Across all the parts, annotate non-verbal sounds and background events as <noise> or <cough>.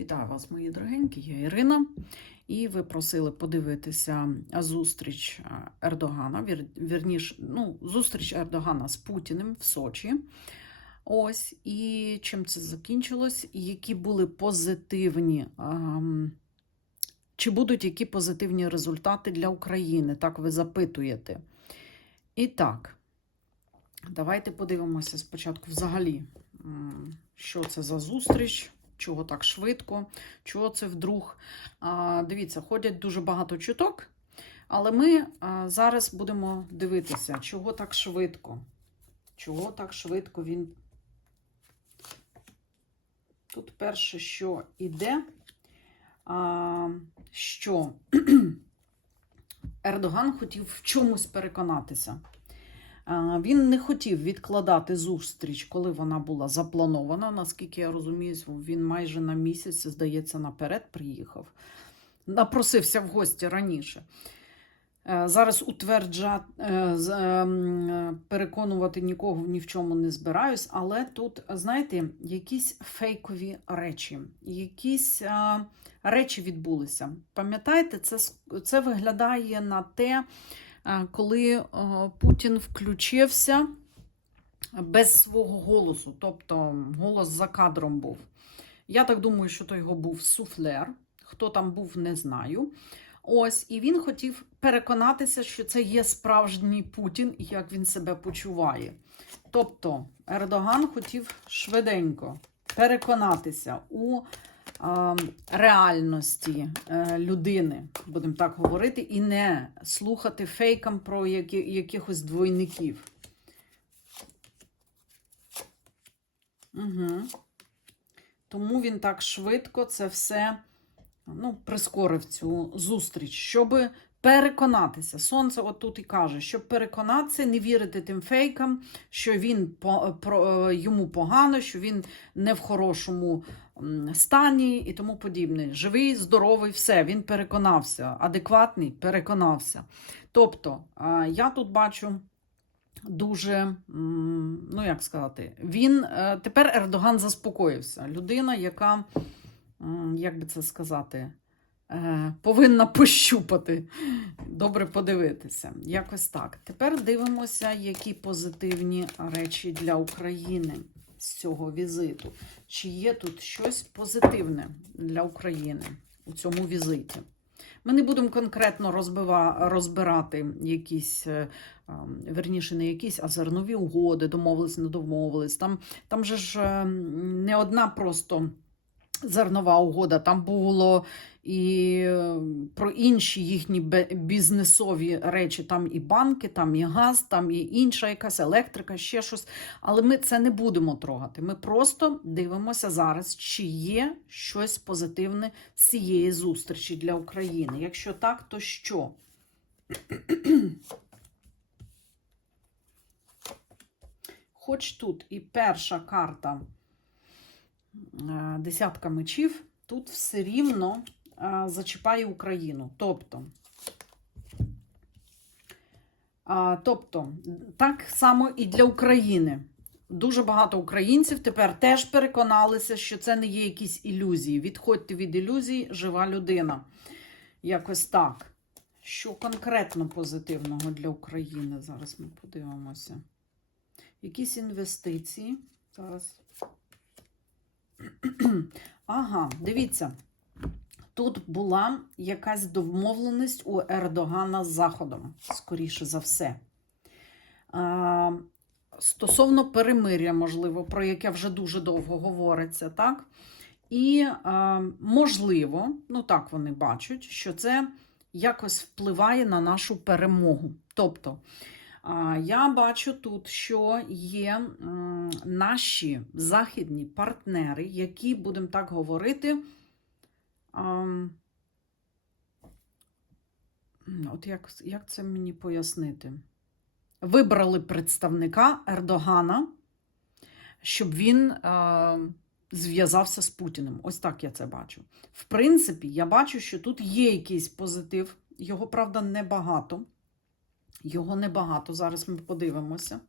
Вітаю вас, мої дорогенькі, я Ірина. І ви просили подивитися зустріч е, Ердогана, вір, вірніш, ну, зустріч Ердогана з Путіним в Сочі. Ось, і чим це закінчилось, які були позитивні, ем, чи будуть які позитивні результати для України? Так ви запитуєте. І так, давайте подивимося спочатку взагалі, що це за зустріч. Чого так швидко, чого це вдруг. А, дивіться, ходять дуже багато чуток, але ми а, зараз будемо дивитися, чого так швидко. Чого так швидко він. Тут перше, що іде, а, що <clears throat> Ердоган хотів в чомусь переконатися. Він не хотів відкладати зустріч, коли вона була запланована. Наскільки я розумію, він майже на місяць, здається, наперед приїхав. Напросився в гості раніше. Е, Зараз утверджа, е, ем, переконувати нікого ні в чому не збираюсь, але тут, знаєте, якісь фейкові речі, якісь речі відбулися. Пам'ятаєте, це, це виглядає на те, коли е, Путін включився без свого голосу, тобто голос за кадром був. Я так думаю, що то його був суфлер. Хто там був, не знаю. Ось, і він хотів переконатися, що це є справжній Путін і як він себе почуває. Тобто Ердоган хотів швиденько переконатися у е, реальності е, людини, будемо так говорити, і не слухати фейкам про які, якихось двойників. Угу. Тому він так швидко це все ну, прискорив цю зустріч, щоб переконатися. Сонце от тут і каже, щоб переконатися, не вірити тим фейкам, що він по, про, е, йому погано, що він не в хорошому стані і тому подібне. Живий, здоровий, все, він переконався, адекватний, переконався. Тобто, я тут бачу. Дуже, ну як сказати, він е, тепер Ердоган заспокоївся. Людина, яка, як би це сказати, е, повинна пощупати, добре подивитися. Якось так. Тепер дивимося, які позитивні речі для України з цього візиту. Чи є тут щось позитивне для України у цьому візиті? Ми не будемо конкретно розбива, розбирати якісь, е, ем, верніше, не якісь, а зернові угоди, домовились, не домовились. Там, там же ж е, не одна просто зернова угода, там було і е, про інші їхні бізнесові речі, там і банки, там і газ, там і інша якась електрика, ще щось. Але ми це не будемо трогати. Ми просто дивимося зараз, чи є щось позитивне цієї зустрічі для України. Якщо так, то що? Хоч тут і перша карта десятка мечів, тут все рівно е, зачіпає Україну. Тобто, тобто, так само і для України. Дуже багато українців тепер теж переконалися, що це не є якісь ілюзії. Відходьте від ілюзій, жива людина. Якось так. Що конкретно позитивного для України? Зараз ми подивимося. Якісь інвестиції. Зараз. <clears throat> Ага, дивіться. Тут була якась домовленість у Ердогана з Заходом, скоріше за все. А, стосовно перемиря, можливо, про яке вже дуже довго говориться, так? І, а, можливо, ну так вони бачать, що це якось впливає на нашу перемогу. Тобто, я бачу тут, що є наші західні партнери, які, будемо так говорити, от як, як це мені пояснити? Вибрали представника Ердогана, щоб він зв'язався з Путіним. Ось так я це бачу. В принципі, я бачу, що тут є якийсь позитив. Його, правда, небагато. Його небагато. Зараз ми подивимося.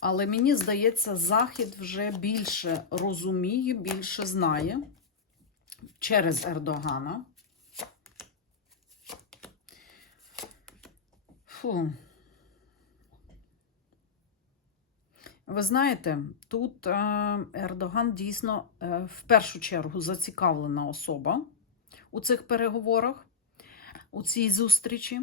Але мені здається, Захід вже більше розуміє, більше знає через Ердогана. Фу. Ви знаєте, тут е, Ердоган дійсно е, в першу чергу зацікавлена особа у цих переговорах, у цій зустрічі.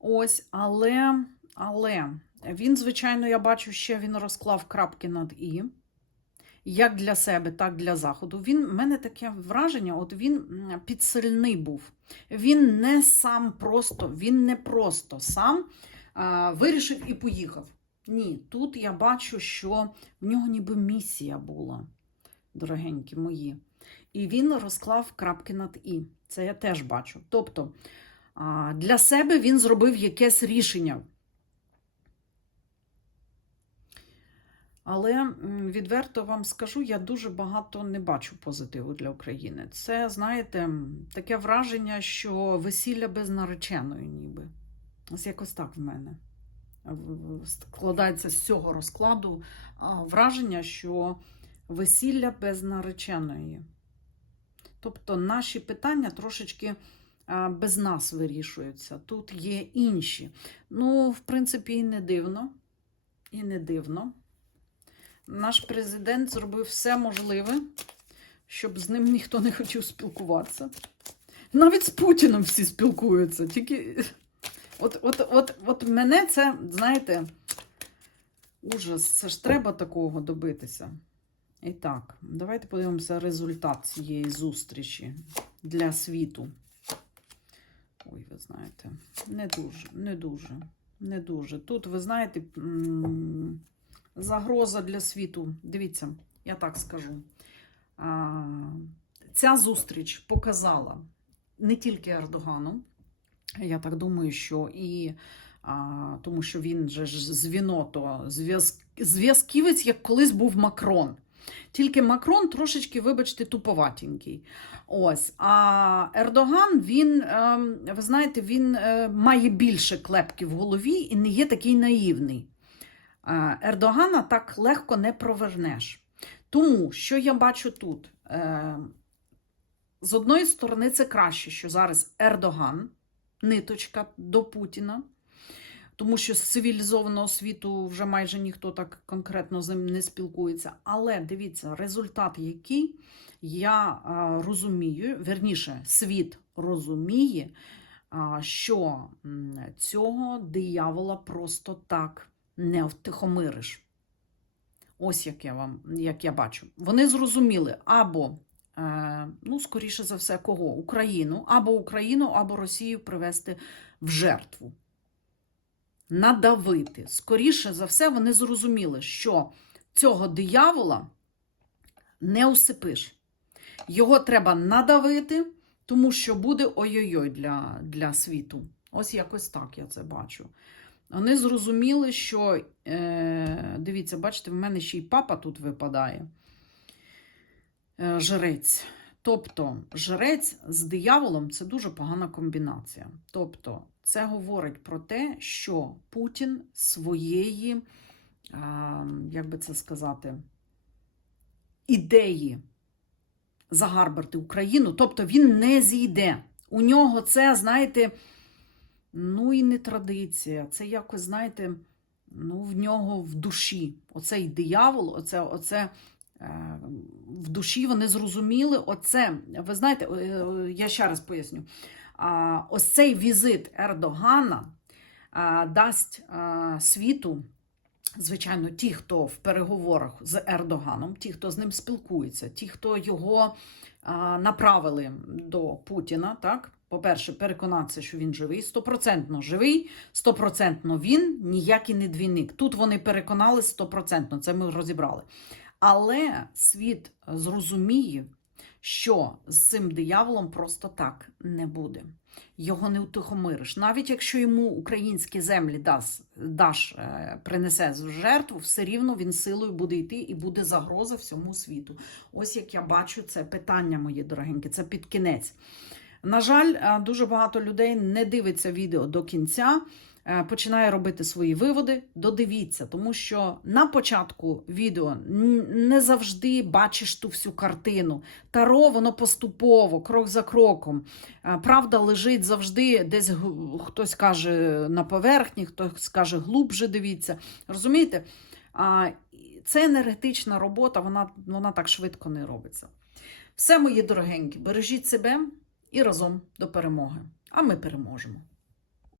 Ось, але, але він, звичайно, я бачу, ще він розклав крапки над І. Як для себе, так для Заходу. Він, в мене таке враження, от він підсильний був. Він не сам просто, він не просто сам а, вирішив і поїхав. Ні, тут я бачу, що в нього ніби місія була, дорогенькі мої. І він розклав крапки над І. Це я теж бачу. Тобто для себе він зробив якесь рішення. Але відверто вам скажу, я дуже багато не бачу позитиву для України. Це, знаєте, таке враження, що весілля без нареченої, ніби. Ось якось так в мене складається з цього розкладу враження, що весілля без нареченої. Тобто наші питання трошечки без нас вирішуються. Тут є інші. Ну, в принципі, і не дивно. І не дивно. Наш президент зробив все можливе, щоб з ним ніхто не хотів спілкуватися. Навіть з Путіном всі спілкуються. Тільки от, от, от, от мене це, знаєте, ужас. Це ж треба такого добитися. І так, давайте подивимося результат цієї зустрічі для світу. Знаєте, не дуже, не дуже, не дуже. Тут, ви знаєте, загроза для світу. Дивіться, я так скажу. Ця зустріч показала не тільки Ердогану, я так думаю, що і а, тому, що він же ж звіното, зв'яз- зв'язківець, як колись був Макрон. Тільки Макрон трошечки, вибачте, туповатенький. Ось. А Ердоган, він, ем, ви знаєте, він е, має більше клепки в голові і не є такий наївний. Е, Ердогана так легко не провернеш. Тому що я бачу тут? Е, З одної сторони, це краще, що зараз Ердоган, ниточка до Путіна, тому що з цивілізованого світу вже майже ніхто так конкретно з ним не спілкується. Але дивіться, результат, який я розумію, верніше, світ розуміє, що цього диявола просто так не втихомириш. Ось як я вам як я бачу. Вони зрозуміли або, е, ну, скоріше за все, кого? Україну, або Україну, або Росію привести в жертву. Надавити. Скоріше за все, вони зрозуміли, що цього диявола не усипиш. Його треба надавити, тому що буде ой-ой-ой для, для світу. Ось якось так я це бачу. Вони зрозуміли, що, е, дивіться, бачите, в мене ще й папа тут випадає. Е, жрець. Тобто, жрець з дияволом це дуже погана комбінація. Тобто, це говорить про те, що Путін своєї, е, як би це сказати, ідеї загарбати Україну, тобто він не зійде. У нього це, знаєте, ну і не традиція. Це якось, знаєте, ну, в нього в душі. Оцей диявол, оце, оце в душі вони зрозуміли. Оце, ви знаєте, е, е, я ще раз поясню. Ось цей візит Ердогана дасть світу. Звичайно, ті, хто в переговорах з Ердоганом, ті, хто з ним спілкується, ті, хто його направили до Путіна, так? По-перше, переконатися, що він живий, стопроцентно живий, стопроцентно він ніякий не двійник. Тут вони переконали стопроцентно, це ми розібрали. Але світ зрозуміє, що з цим дияволом просто так не буде. Його не утихомириш. Навіть якщо йому українські землі дас, даш, е, принесе в жертву, все рівно він силою буде йти і буде загроза всьому світу. Ось як я бачу це питання, мої дорогенькі, це під кінець. На жаль, е, дуже багато людей не дивиться відео до кінця. Е, починає робити свої виводи, додивіться, тому що на початку відео не завжди бачиш ту всю картину. Таро воно поступово, крок за кроком. Е, Правда лежить завжди, десь хтось каже на поверхні, хтось каже глубже дивіться. Розумієте? Це енергетична робота, вона, вона так швидко не робиться. Все, мої дорогенькі, бережіть себе і разом до перемоги. А ми переможемо.